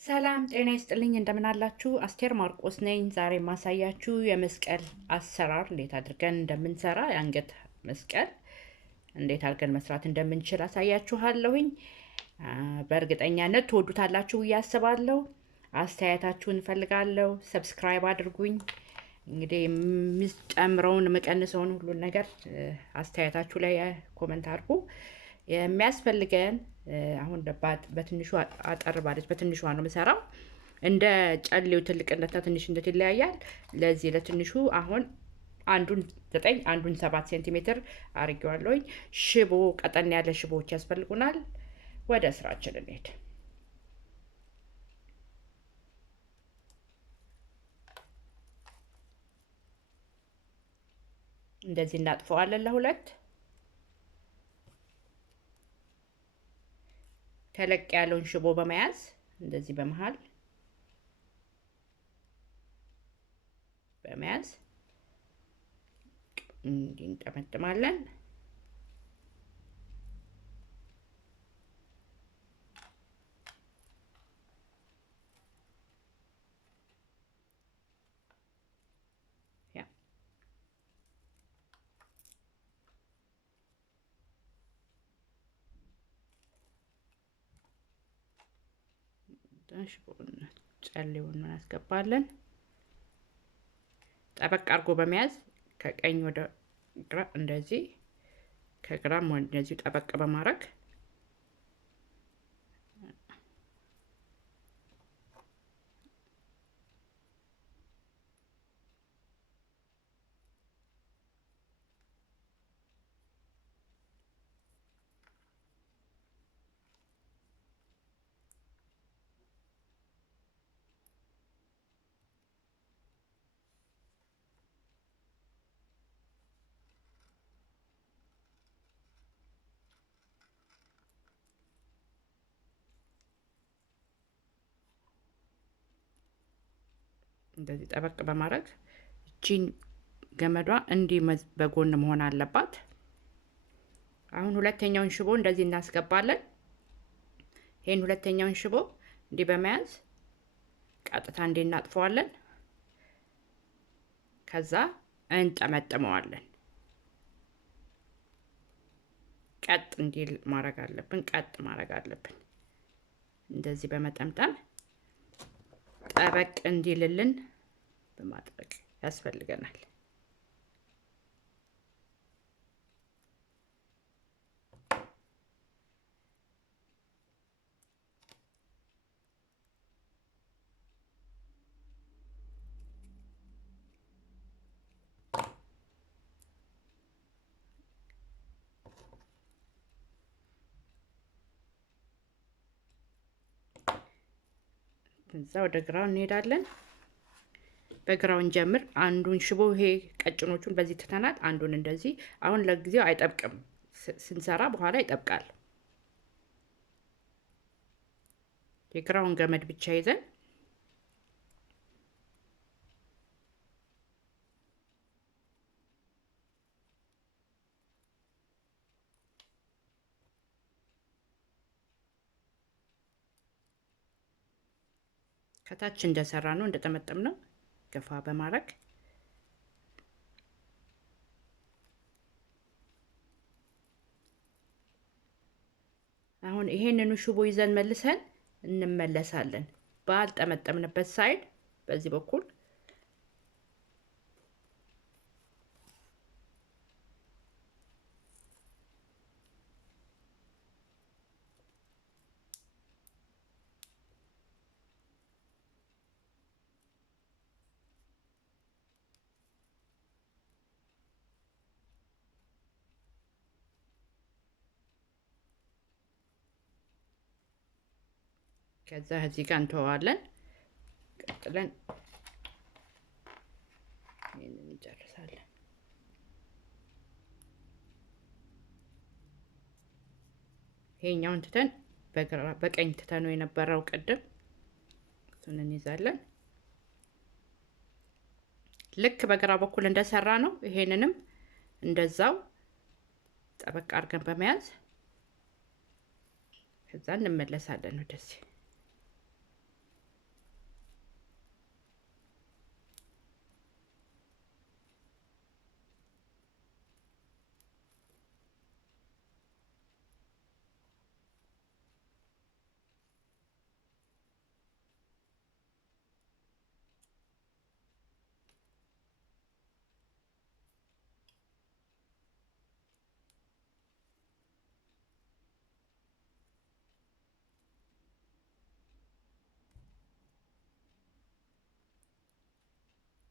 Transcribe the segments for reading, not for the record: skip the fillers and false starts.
ሰላም ጤና ይስጥልኝ እንደምን አላችሁ አስቴር ማርቆስ ነኝ ዛሬ ማሳያችሁ የመስቀል አሰራር እንዴት አድርገን እንደምንሰራ የአንገት መስቀል እንዴት አድርገን መስራት እንደምንችል አሳያችኋለሁኝ በእርግጠኛነት ትወዱታላችሁ ያስባለሁ አስተያየታችሁን ፈልጋለሁ ሰብስክራይብ አድርጉኝ እንግዲህ ምጨምረውን መቀነሰውን ሁሉ ነገር አስተያየታችሁ ላይ ኮሜንት አድርጉ የሚያስፈልገን አሁን በትንሹ አጠር ባለች በትንሹ ነው መሰራው እንደ ጨሌው ትልቅነትና ትንሽነት ይለያያል ለዚህ ለትንሹ አሁን አንዱን 9 አንዱን 7 ሴንቲሜትር አርጌዋለሁኝ ሽቦ ቀጠን ያለ ሽቦዎች ያስፈልጉናል ወደ ስራችን እንሄድ እንደዚህ እናጥፈዋለን ለሁለት ተለቅ ያለውን ሽቦ በመያዝ እንደዚህ በመሃል በመያዝ እንጠመጥማለን ሽቦውን ጨሌውን እናስገባለን ጠበቅ አርጎ በመያዝ ከቀኝ ወደ ግራ እንደዚህ ከግራም ወደዚህ ጠበቅ በማድረግ እንደዚህ ጠበቅ በማድረግ እቺን ገመዷ እንዲ በጎን መሆን አለባት አሁን ሁለተኛውን ሽቦ እንደዚህ እናስገባለን ይሄን ሁለተኛውን ሽቦ እንዲ በመያዝ ቀጥታ እንዲ እናጥፈዋለን ከዛ እንጠመጥመዋለን ቀጥ እንዲል ማድረግ አለብን እንደዚህ በመጠምጠም ጠበቅ እንዲልልን በማጥበቅ ያስፈልገናል ከዛ ወደ ግራው እንሄዳለን በግራው እንጀምር አንዱን ሽቦ ይሄ ቀጭኖቹን በዚህ ተተናል አንዱን እንደዚህ አሁን ለጊዜው አይጠብቅም ስንሰራ በኋላ ይጠብቃል የግራውን ገመድ ብቻ ይዘን ከታች እንደሰራ ነው እንደተመጠም ነው ገፋ በማድረግ አሁን ይሄንኑ ሽቦ ይዘን መልሰን እንመለሳለን ባልጠመጠምንበት ሳይድ በዚህ በኩል ከዛ እዚህ ጋር እንተዋለን ቀጥለን ይሄንን እንጨርሳለን ይሄኛውን ትተን በቀኝ ትተነው የነበረው ቀደም እሱን እንይዛለን ልክ በግራ በኩል እንደሰራ ነው ይሄንንም እንደዛው ጠበቅ አድርገን በመያዝ ከዛ እንመለሳለን ወደዚህ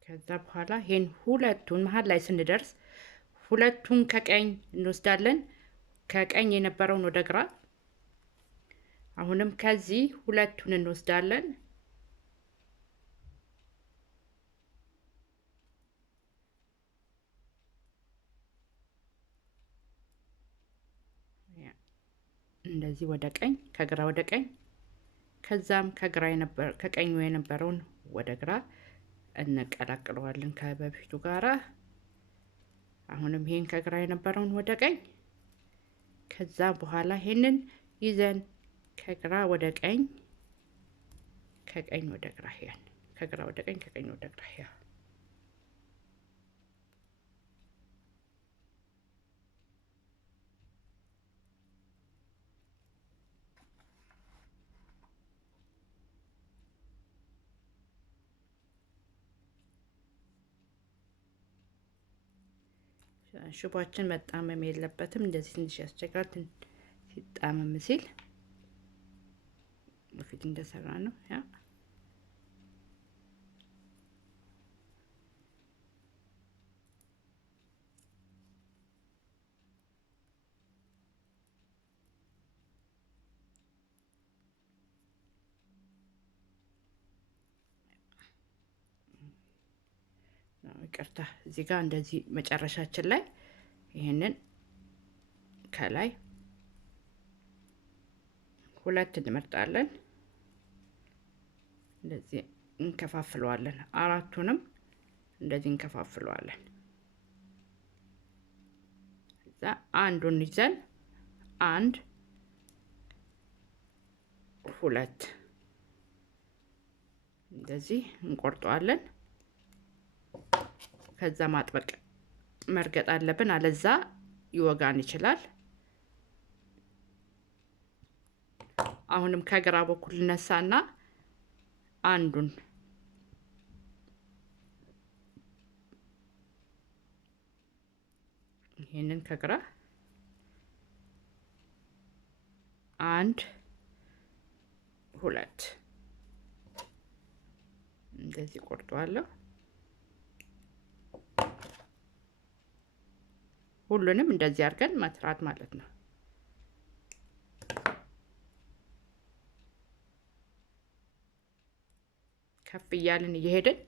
ከዛ በኋላ ይሄን ሁለቱን መሃል ላይ ስንደርስ ሁለቱን ከቀኝ እንወስዳለን። ከቀኝ የነበረውን ወደ ግራ አሁንም ከዚህ ሁለቱን እንወስዳለን። እንደዚህ ወደ ቀኝ ከግራ ወደ ቀኝ ከዛም ከቀኙ የነበረውን ወደ ግራ እንቀላቅለዋለን ከበፊቱ ጋራ። አሁንም ይሄን ከግራ የነበረውን ወደ ቀኝ ከዛ በኋላ ይሄንን ይዘን ከግራ ወደ ቀኝ ከቀኝ ወደ ግራ ያን ከግራ ወደ ቀኝ ከቀኝ ወደ ግራ ያ ሽቦአችን መጣመም የለበትም። እንደዚህ ትንሽ ያስቸግራል ሲጣመም ሲል በፊት እንደሰራ ነው ያ ይቅርታ እዚህ ጋር እንደዚህ መጨረሻችን ላይ ይሄንን ከላይ ሁለት እንመርጣለን። እንደዚህ እንከፋፍለዋለን። አራቱንም እንደዚህ እንከፋፍለዋለን። እዛ አንዱን ይዘን አንድ ሁለት እንደዚህ እንቆርጠዋለን። ከዛ ማጥበቅ መርገጥ አለብን፣ አለዛ ይወጋን ይችላል። አሁንም ከግራ በኩል ነሳና አንዱን ይሄንን ከግራ አንድ ሁለት እንደዚህ ቆርጠዋለሁ። ሁሉንም እንደዚህ አድርገን መስራት ማለት ነው። ከፍ እያልን እየሄድን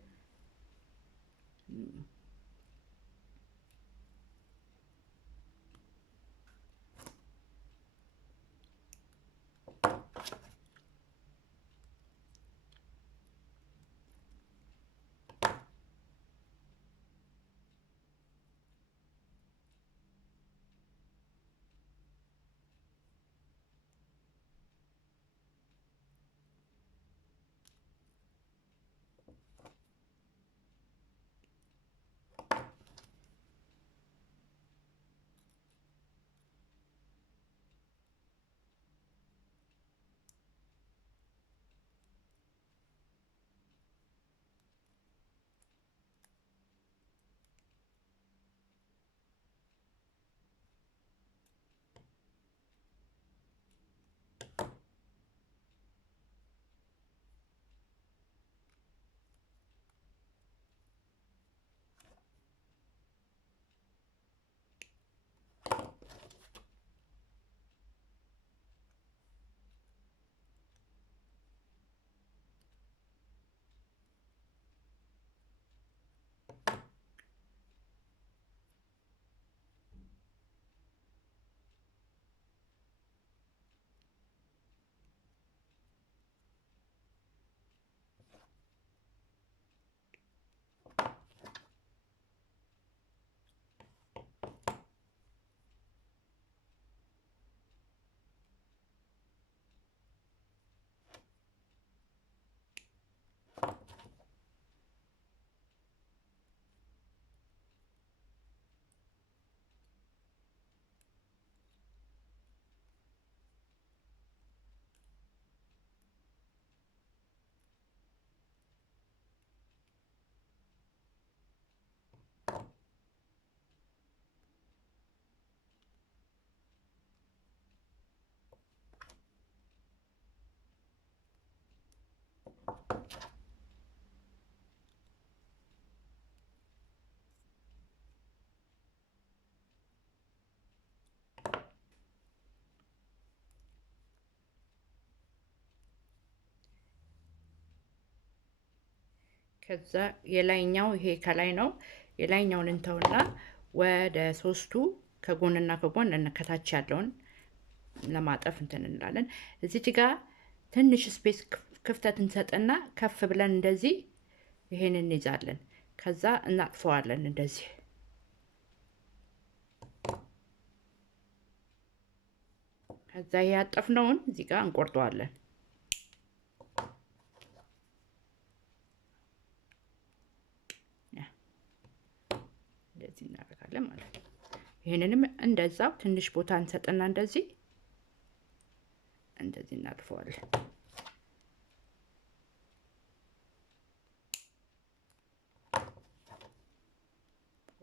ከዛ የላይኛው ይሄ ከላይ ነው የላይኛውን እንተውና ወደ ሶስቱ ከጎንና ከጎን ከታች ያለውን ለማጠፍ እንትን እንላለን እዚህ ጋር ትንሽ ስፔስ ክፍተት እንሰጥና ከፍ ብለን እንደዚህ ይሄንን እንይዛለን ከዛ እናጥፈዋለን እንደዚህ ከዛ ያጠፍነውን እዚህ ጋር እንቆርጠዋለን እንደዚህ እናደርጋለን ማለት ነው ይሄንንም እንደዛው ትንሽ ቦታ እንሰጥና እንደዚህ እናጥፈዋለን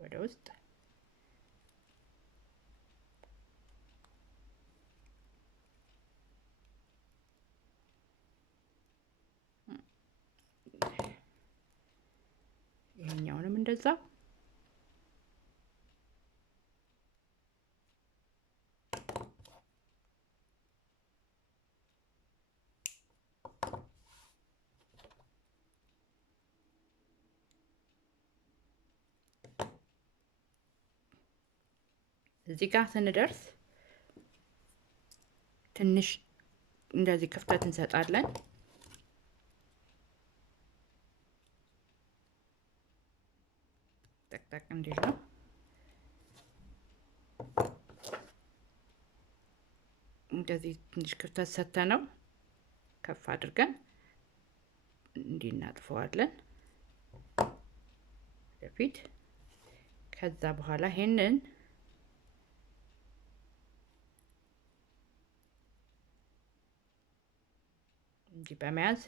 ወደ ውስጥ ይሄኛውንም እንደዛው እዚህ ጋር ስንደርስ ትንሽ እንደዚህ ክፍተት እንሰጣለን ጠቅጠቅ እንዲል ነው እንደዚህ ትንሽ ክፍተት ሰተነው ከፍ አድርገን እንዲናጥፈዋለን ለፊት ከዛ በኋላ ይሄንን እንጂ በመያዝ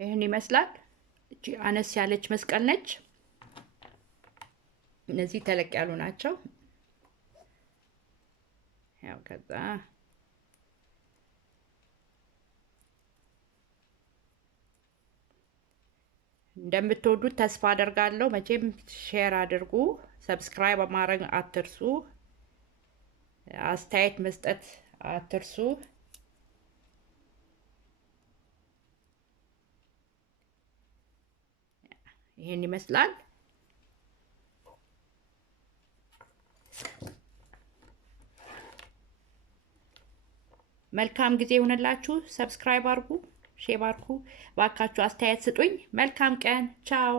ይሄን ይመስላል እቺ አነስ ያለች መስቀል ነች እነዚህ ተለቅ ያሉ ናቸው ያው ከዛ እንደምትወዱት ተስፋ አደርጋለሁ መቼም ሼር አድርጉ ሰብስክራይብ ማድረግ አትርሱ አስተያየት መስጠት አትርሱ ይሄን ይመስላል መልካም ጊዜ ይሁንላችሁ ሰብስክራይብ አድርጉ ሼር አድርጉ ባካችሁ አስተያየት ስጡኝ መልካም ቀን ቻው